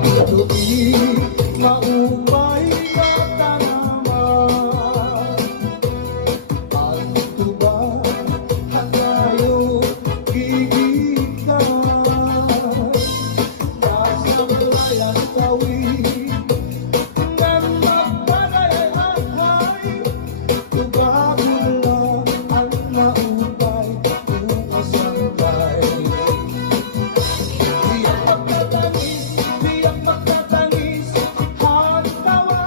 Ito'y maupay na tanaman. Ano ba ang tayo gigitan? Nasa bayan tawid ng magpanayahay, tubago lang ang naupay umasangkay. Tiyak magtatanis, ang tawa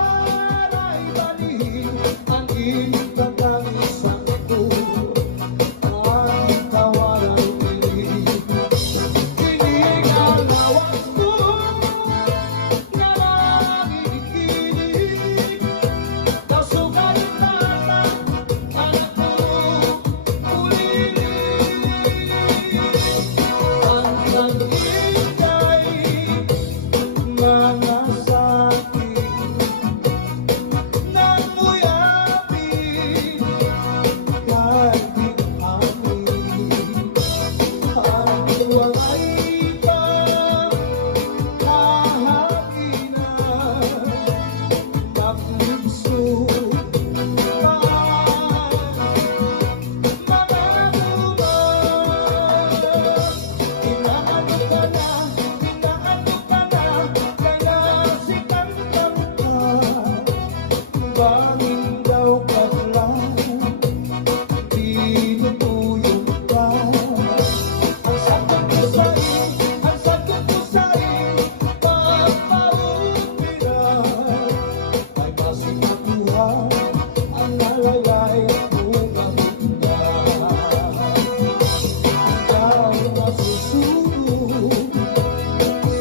ay balihin, ang inyong tatanisan ko, ang tawa ay piling. Iningalawas ko na nakikinig, kasukan na anak ko uliling. Ang nag-ikay mga sakit ng uyapin, kahit di amin. Ang walay pa kahaginan, magbugso pa mga luman. Inaano ka na, kaya sikandang ka. Bangin daw biglang pinupuyong ka. Ang sagot ko sa'yo, pagpaupiran, ay masing makuha ang nalalay kong kahingan. Ikaw nasusunod,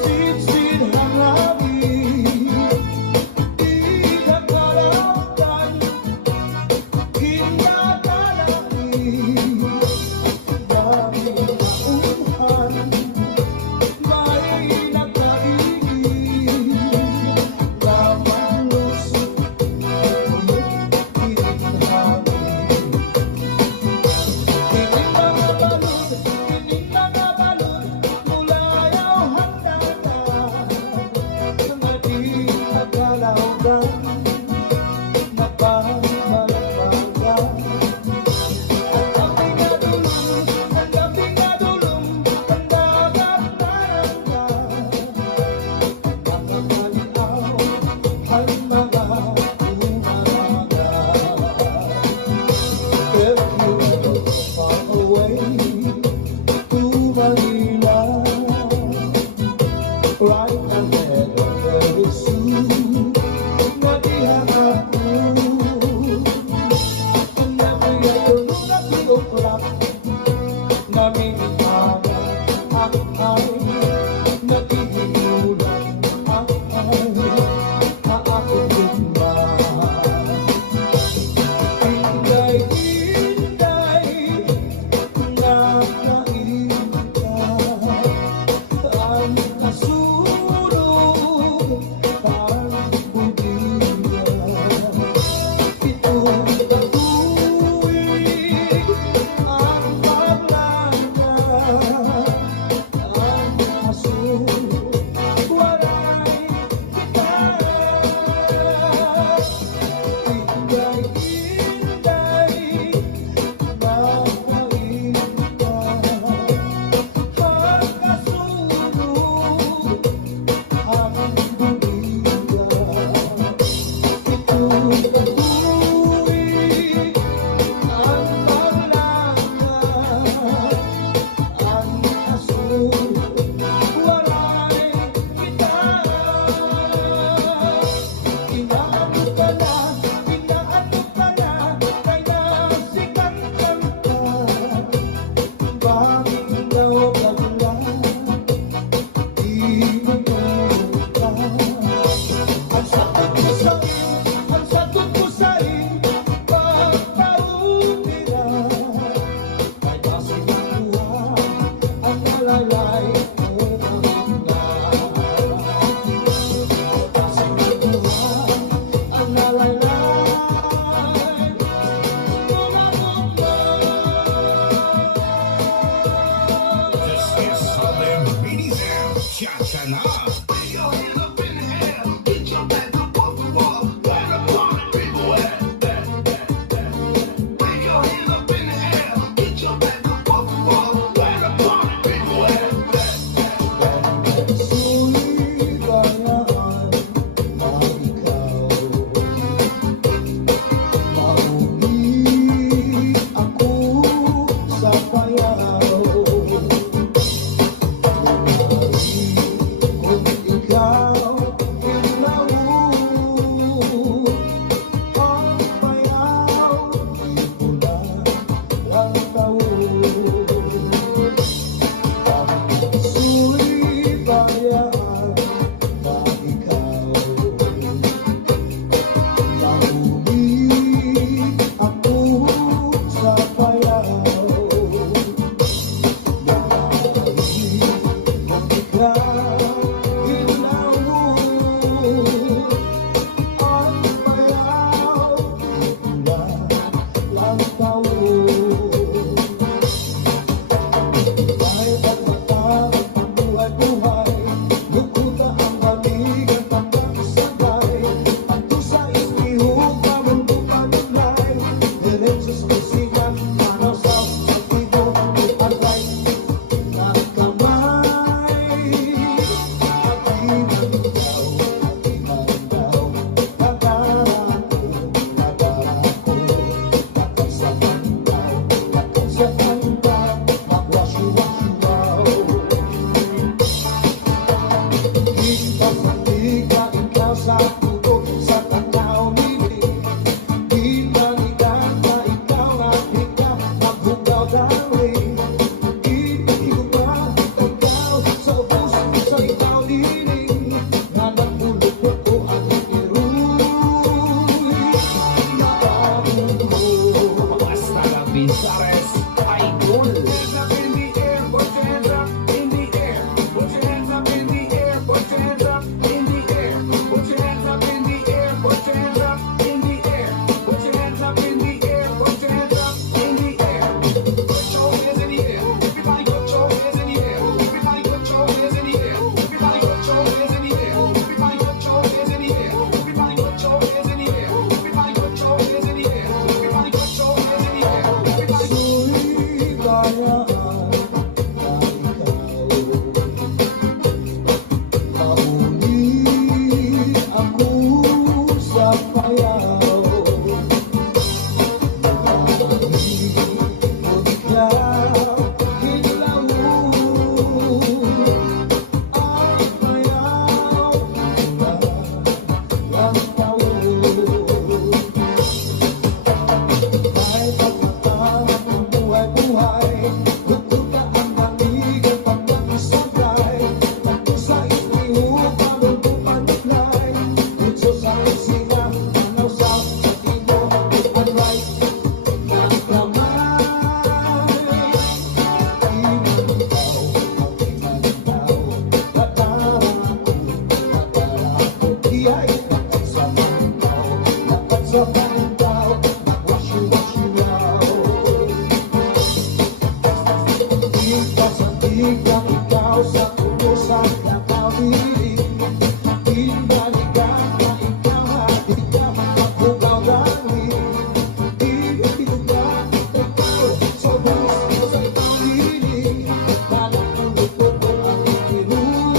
sinsin hangangin, di nagkalautan, kinakalain. Daming mauhan, may nagkaigin, lamang lusot, tuyot pinahangin. Kining mga balod, mulayaw hangganan, mga di nagkalautan, napapalagpagan. Ang dating nga dulong, ang dagat barangay, nakakaliaw ang mga umaraga. If you ever go far away to Manila, right ahead very soon, naghihanap ko. And every afternoon at 3 o'clock, namimihanap ang ay, naghihinulan ang ay, na aking gitman. Hinday-hinday, nakaintay, ang kasunod, ang budigan. Itong tatuig, ang paglanga, ang kasunod, walay kita. Hinday-hinday, nakaintay, ang kasunod, ang budigan. Itong tatuig, ang paglanga, ang kasunod, walay kita. Inaano ka na, kaya sikandang ka. Bangin daw biglang pinupuyong ka. Ang sagot ko sa'yo, pagpaupiran, ay masing makuha ang nalalay kong kahingan. Masing makuha ang nalalay kong kahingan. This is Salem Radio Cha-Cha-La. piling Pinaligan na ikaw at ikaw Magbugaw galing Pinaligan na ikaw Sa buhay sa piling Balat ang likod ko ang ikiruy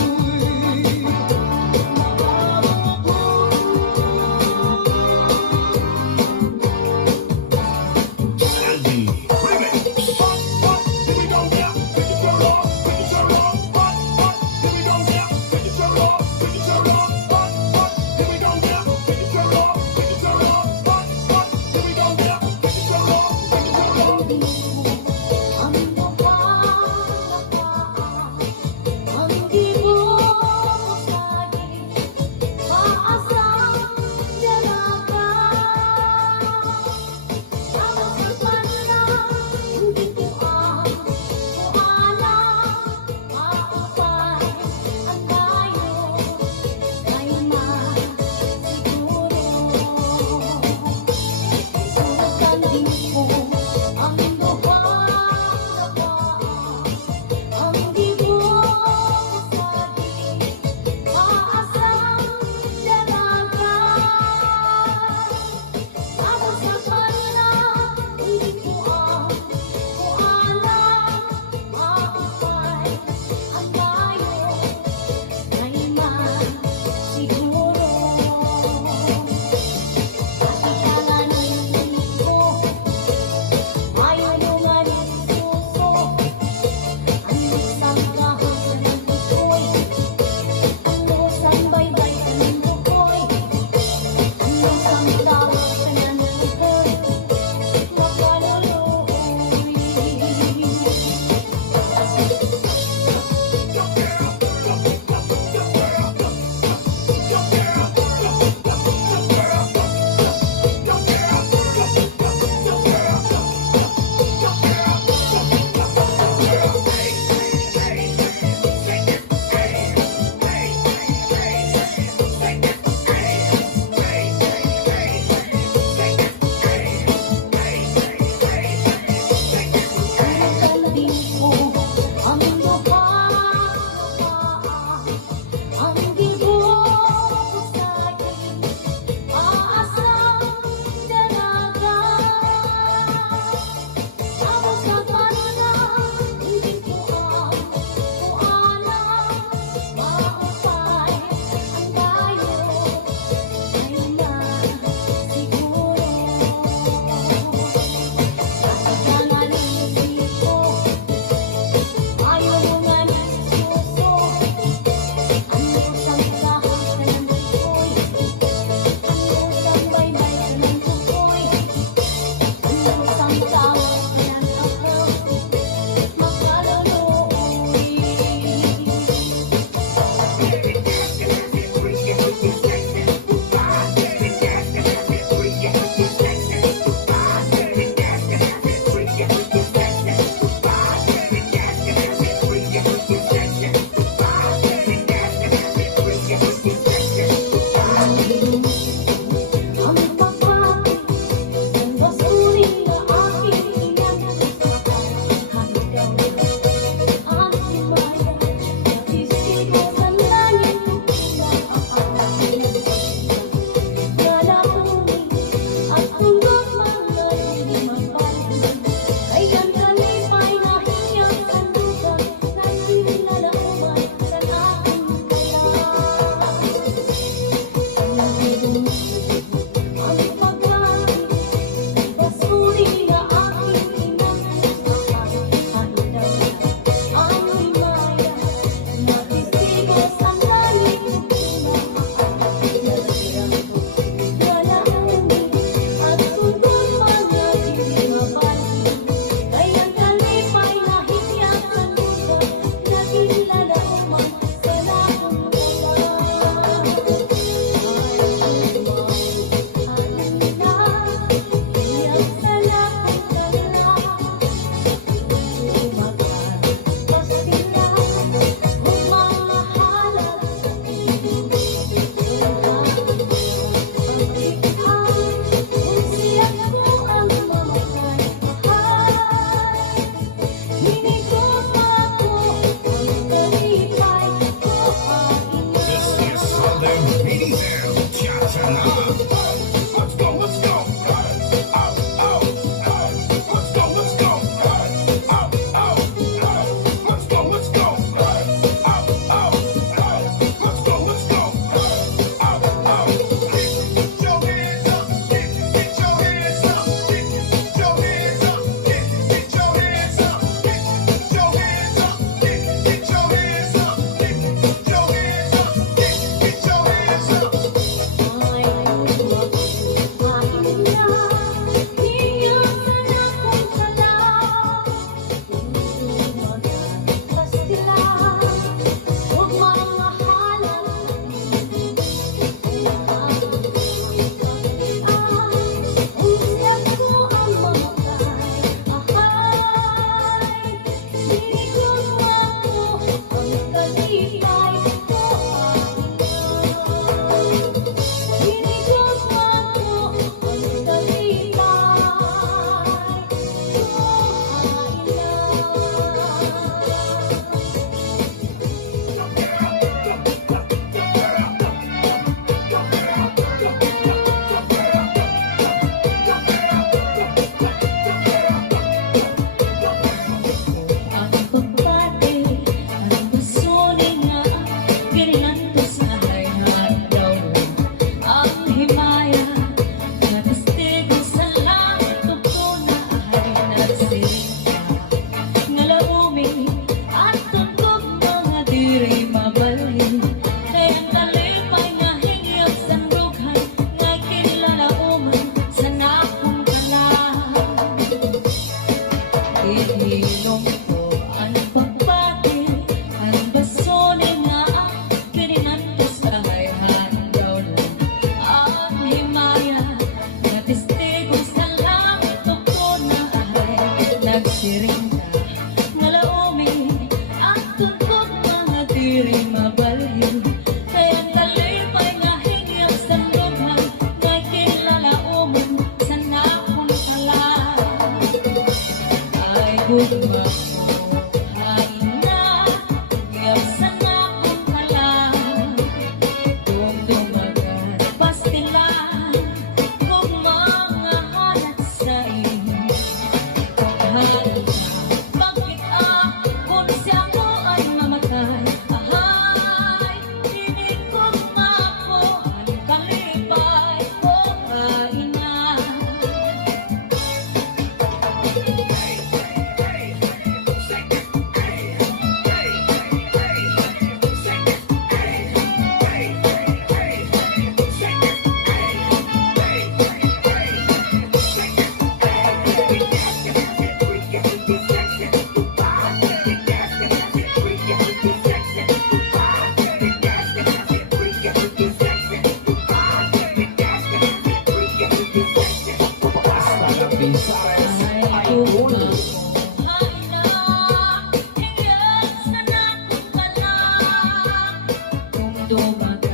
Dumagat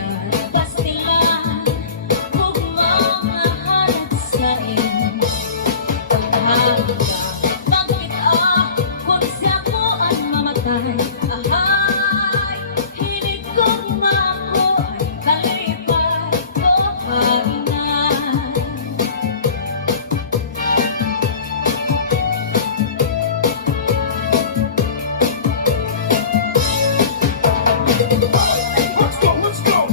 pastilan ug mga hanat sa imo. Paghanga magkita kung siya ko ang mamatay. Ahay, hinigog na ako ay kalipay ko haingan. Let's go. Let's go.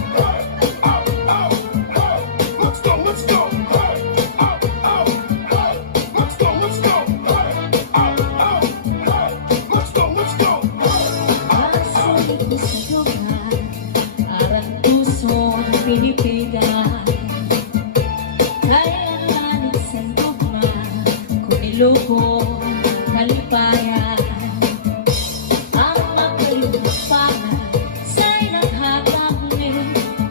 Let's go. Let's go. Let's go. Let's go. Let's go. Asulit ko sa lugar, arang puso ang pinipigan. Kaya langit sa tugma, kung ilubog kalipayan. Ang mapalugpanan sa'y naghatangin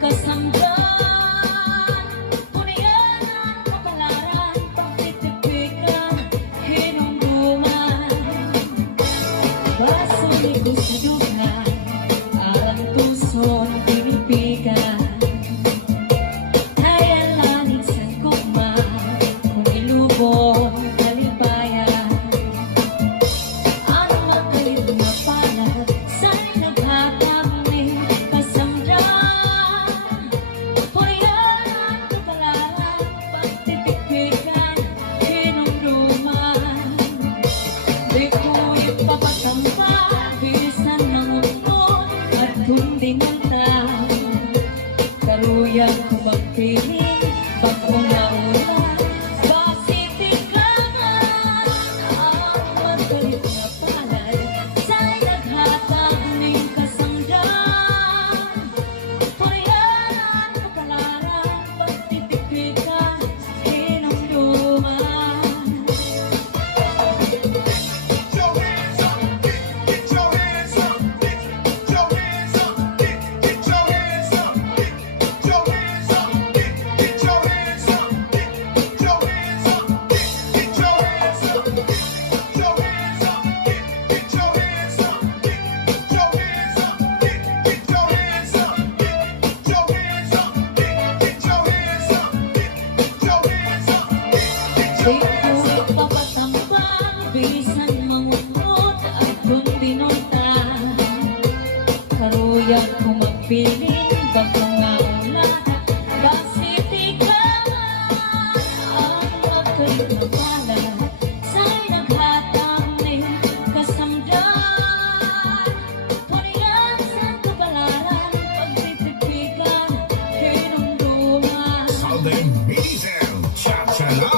kasamdan. Puniyan ang kapalaran, pagtitipikan, hinungduman. Basulit ko sa lugar, arang puso ang pinipigan. Kaya langit sa tugma, kung ilubog kalipayan. Ang makalit na palad sa'y naghatangin kasamdan. Puniyan ang kapalaran, pagtitipikan, hinungduman. Di ko ipapatamba, bilisan ng utot at tunding ang tao. Karuyan ko magpiling, bagong naulan, basitikangan. Ang makalit na palad sa'y naghatangin kasamdan. Puniyan ang kapalaran, pagtitipikan, hinungduman. Get your hands up. Get your hands up. Get your hands up. Get your hands up. Get your hands up. Get your hands up. Get your hands up. Get your hands up. Get your hands up. Get your hands up. Get your hands up. Get your hands up. Get your hands up. Get your hands up. Get your hands up. Di ko ipapatambang, bilisan mangunod at kung binuntan. Karuyan ko magpiling, bagong naulan, basitikangan. Ang makalit na palad sa'y naghatangin kasamdan. Puniyan sa kapalaran, pagtitipikan, hinungduman. Southern Diesel, Cha-Cha-La.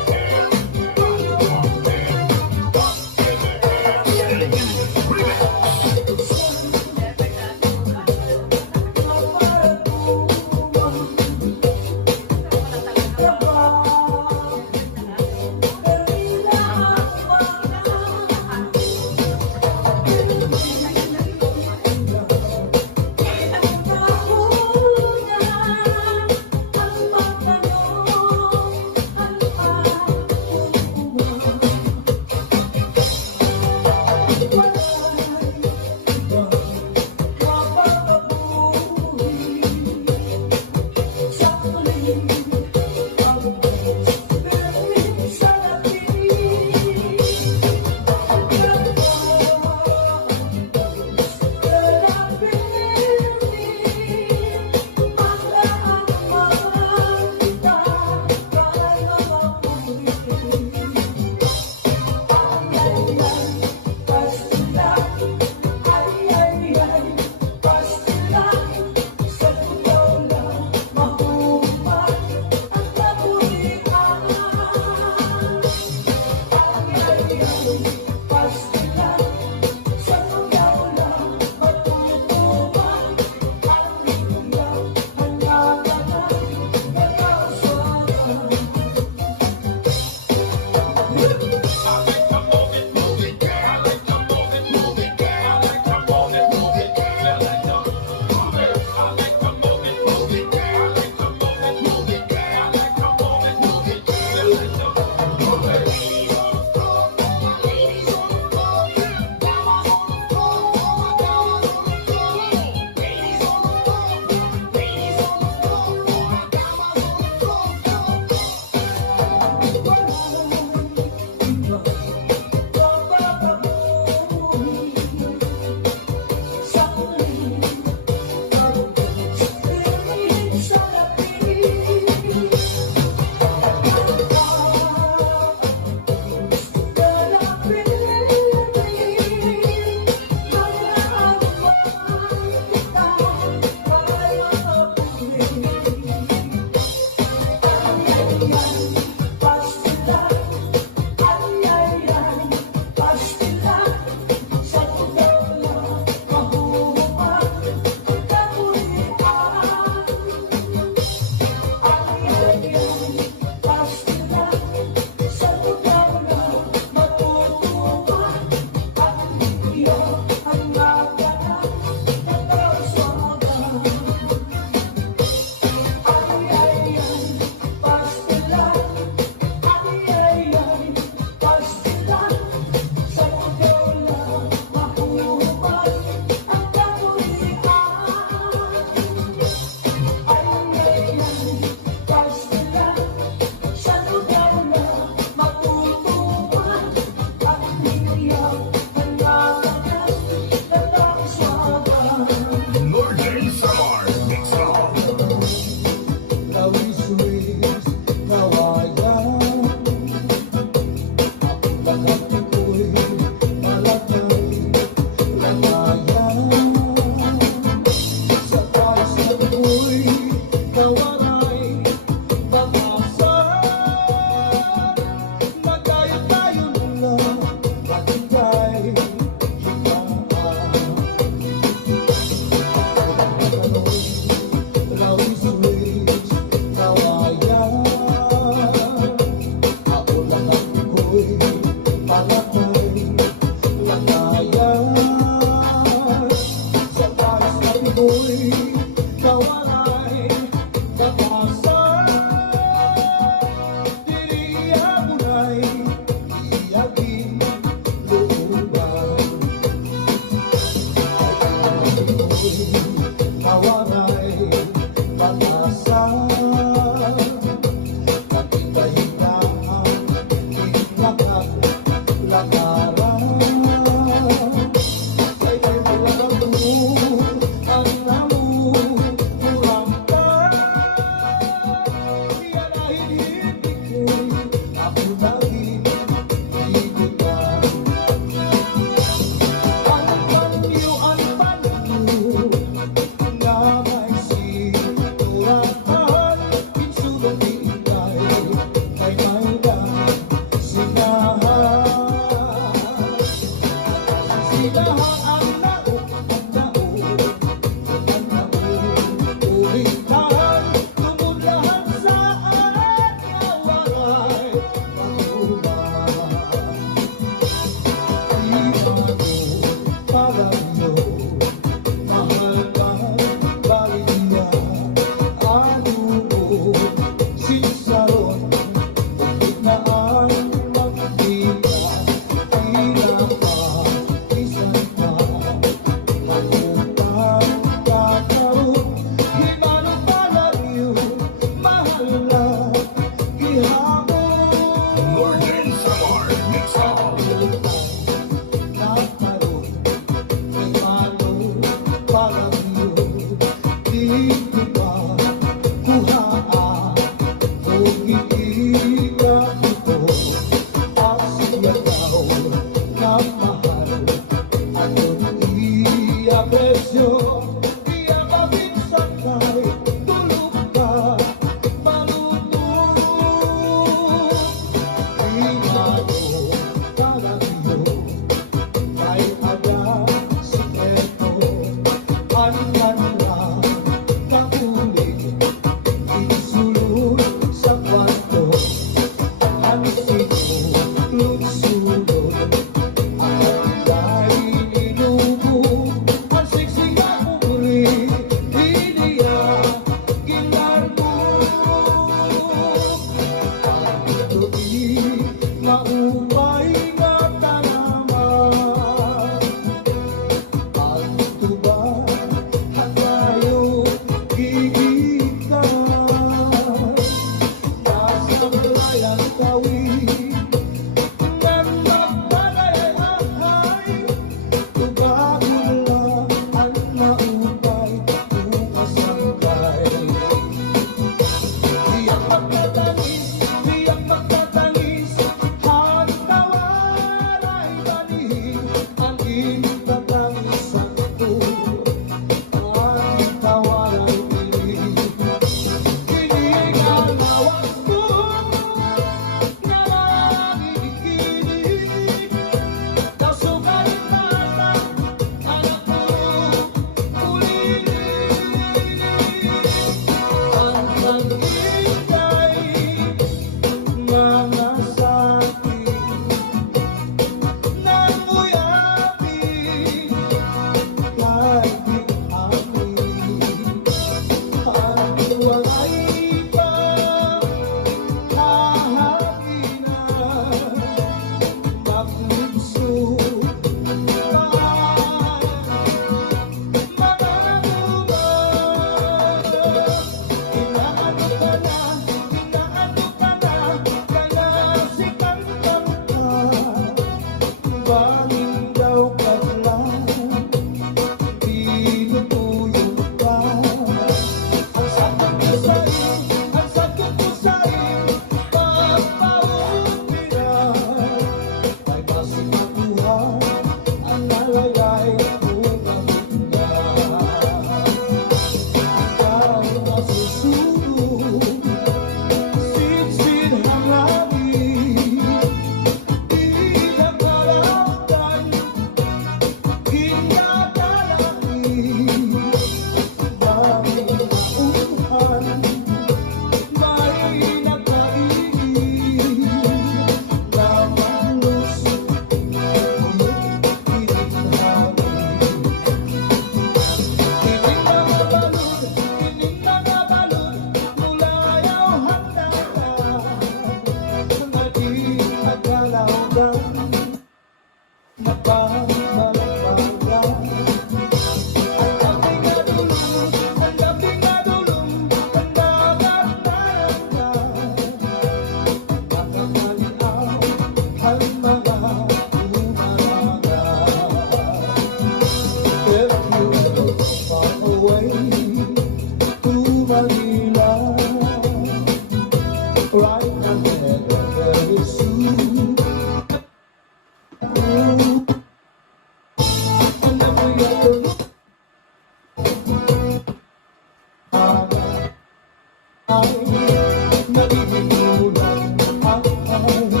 home.